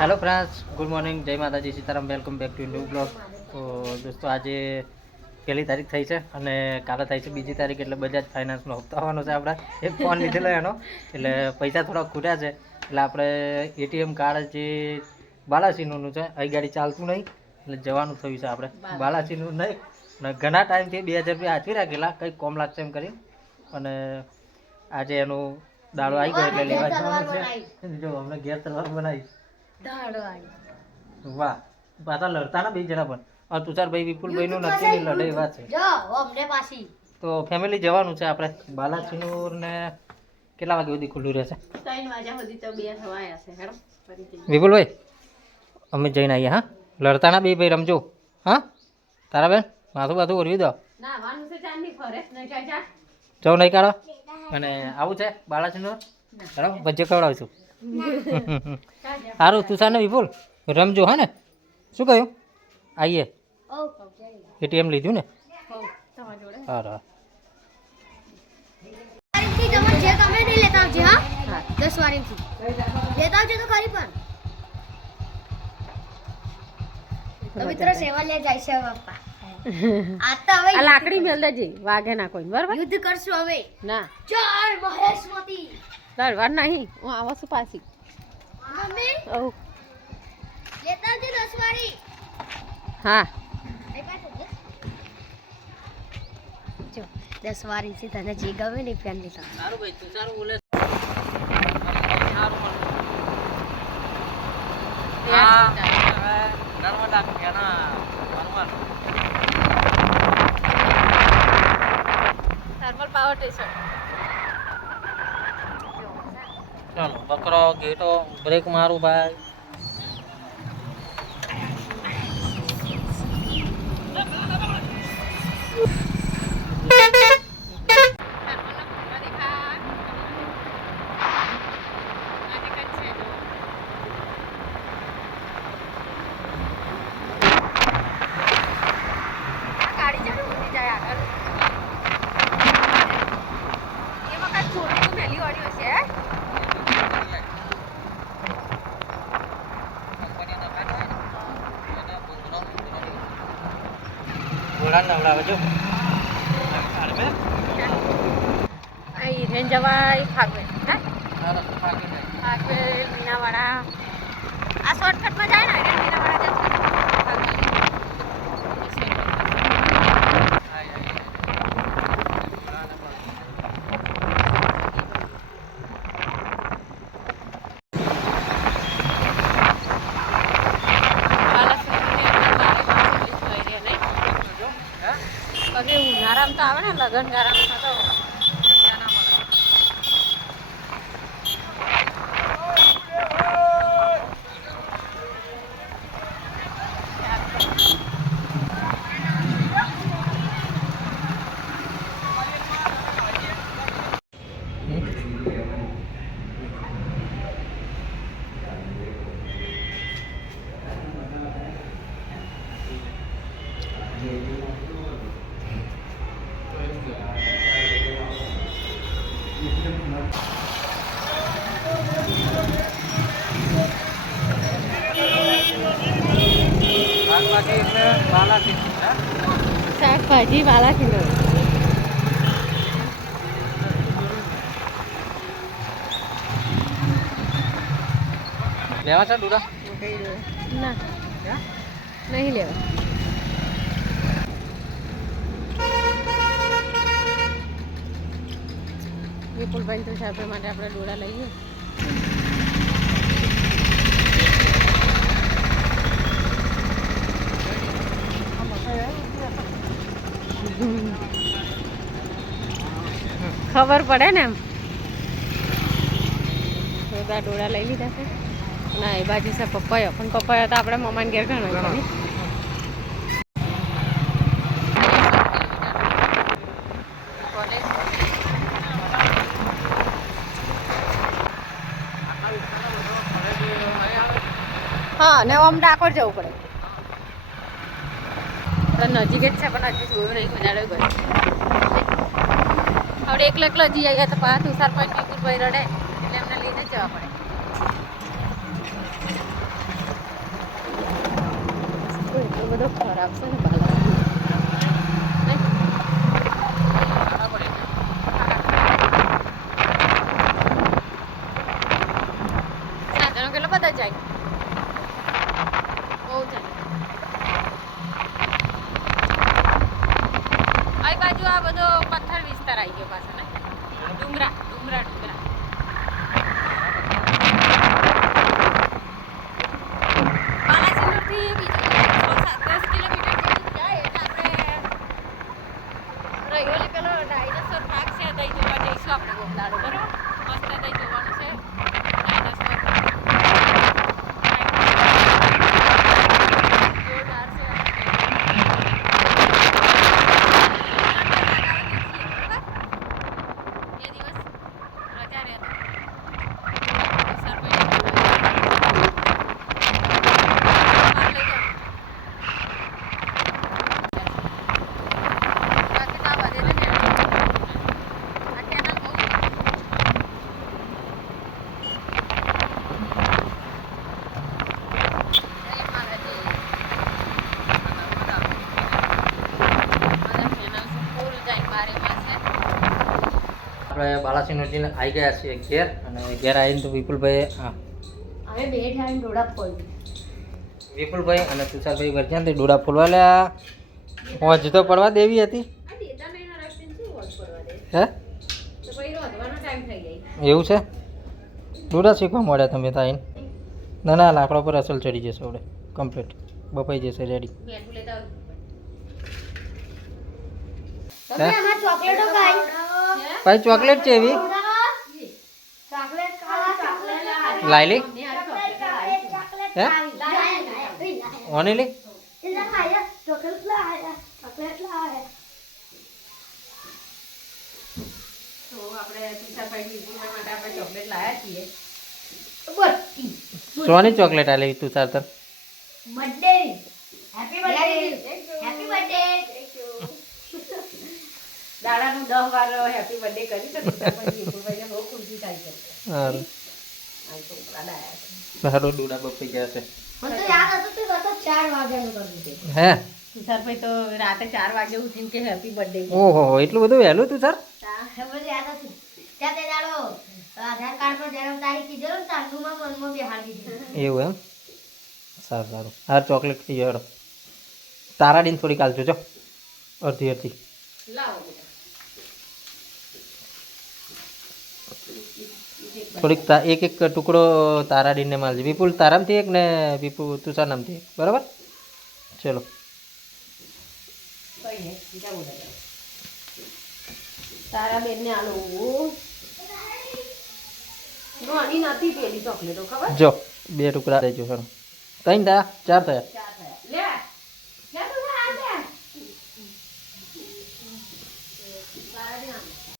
Hello friends good morning Jai Mataji, Sitaram. Welcome back to new blog તો દોસ્તો, આજે પહેલી તારીખ થઈ છે અને કાલે થાય છે બીજી તારીખ, એટલે બજાજ ફાઇનાન્સનો હપ્તો આવવાનો છે આપણે. એક ફોન લીધેલો એનો. એટલે પૈસા થોડા ખૂટ્યા છે. એટલે આપણે એટીએમ કાર્ડ જે બાલાસિનોનું છે, અહીં ગાડી ચાલતું નહીં. એટલે જવાનું થયું છે આપણે. બાલાસિનોનું નહીં. અને ઘણા ટાઈમથી બે હજાર રૂપિયા હાથવી રાખેલા. કંઈક કોમ લાગશે એમ કરી. અને આજે એનું દાડો આવી ગયો એટલે લેવા જવાનું છે. જો, અમને ઘેર તલવાર બનાવી વાહ પાછા લડતા ના બે જણા પણ. આ તુષારભાઈ વિપુલભાઈ નું નક્કી નહીં વાત છે. તો ફેમિલી જવાનું છે આપણે. બાલાસિનોર ને કેટલા વાગે સુધી ખુલ્લું રહેશે? વિપુલભાઈ અમે જઈને આવીએ હા? લડતા ના બે ભાઈ રમજો. હા? તારા બેન માથું બાથું કરવી દો. જાઉં નહીં કાઢો? અને આવું છે બાલાસિનોર બરાબર ભજ્જો ખવડાવશું. સારું તુષાર ને વિપુલ રમજો હા ને? શું કહ્યું? આવીએ એટીએમ લીધું ને? સારું હા. જે તમે નહીં લેતા આવજે હા? દસ વારીથી. લેતા આવજે તો ખરી પણ. તો મિત્રો સેવા લે જાય છે પપ્પા આ તો હવે આ લાકડી મેલ દેજે વાઘે ના કોઈ બરાબર? યુદ્ધ કરશું હવે. ના. જય મહેશમતી વાર નહીં હું આવા છું પાછી. મમ્મી? ઓ લેતા આવજે દસ હા. જો દસ વાર છે તને જે ગમે ને પેન લેતા. સારું ભાઈ તું સારું બોલે. થર્મલ પાવર સ્ટેશન ચાલો બકરો ગેટો બ્રેક મારું ભાઈ ગાડી ચાલુ ઊંધી જાય આગળ એમાં કાંઈ થોડું મેલી વાળી હશે હે? ઘોડા નવડાવે જો અહીં રેન જવાય ફાગવે હે? ફાગવે. મીનાવાળા આ શોર્ટકટમાં જાય ને રેન મીનાવાળા જશે ફાગવે. બાલાસુરની અંદર મારે માછલી જોઈ રહી નહીં પછી ઉનાળામાં તો આવે ને લગન ગારામાં તો શાકભાજી વાલા કિલો. લેવા છે ડુડા ના. નહીં લેવા. વિપુલભાઈ તો સાહેબ માટે આપણે ડોળા લઈએ. ખબર પડે ને એમ. બધા ડોળા લઈ લીધા છે. ના એ બાજુ છે પપ્પાયો પણ પપ્પાયો તો આપણે મમ્માને ઘેર ઘણો હા ને આમ ડાકોર જવું પડે. નજીક જ છે પણ હજી જોયું નહીં મજા ગયો. હવે એકલો એકલો જઈ આવ્યા તો પાછા તુષાર પણ નિકુલભાઈ રડે એટલે એમને લઈને જવા પડે. એટલો બધો ખરાબ છે ને આપણે બાલાસિનોજીને આવી ગયા છીએ ઘેર અને ઘેર આવીને તો વિપુલભાઈ હા. વિપુલભાઈ અને તુષારભાઈ વર્જ્યાનથી ડોડા ફૂલવાલ્યા હોજ તો પડવા દેવી હતી? હે. એવું છે? ડોડા શીખવા મળ્યા તમે તાઈ ના ના લાકડા પર અસલ ચડી જશે આપણે કમ્પ્લીટ બપાઈ જશે રેડી તમે આમાં ચોકલેટો ખાઈ. ભાઈ ચોકલેટ છે એવી? લાયલી? આ હે? ઓનેલી? સોની ચોકલેટ લાયા તો આપણે તુષારભાઈ વિપુલભાઈ માટે આપણે ચોકલેટ લાયા છીએ બટ્ટી સોની ચોકલેટ આલી તુષાર તર birthday happy birthday happy birthday દાડાનું દસ વાર હેપી બર્થડે કરી તો વિપુલભાઈને બહુ ખુશી થાય છે. સારું સારું ડોડા બપાઈ ગયા છે. મને તો યાદ હતું કે ગતો 4 વાગ્યાનું કર્યું છે હે? તુષારભાઈ તો રાતે ચાર વાગે ઉઠીને કે હેપી બર્થડે ઓહો એટલું બધું વહેલું મને યાદ હતું. ત્યાં તે દાડો આધાર કાર્ડ પર જન્મ તારીખ કીધો ને તાંડુમાં મનમાં બેહાડી દીધી. એવું એમ? સારું સારું. હા ચોકલેટ થઈ ગયો તારા ડીન થોડી કાલ જોજો અડધી અડધી. લાવો. થોડીક એક એક ટુકડો તારાડીને માલજો વિપુલ તારામથી એક ને વિપુલ તુષાર નામથી એક. બરાબર? ચલો. જો બે ટુકડા દેજો સર કઈ થયા ચાર થયા.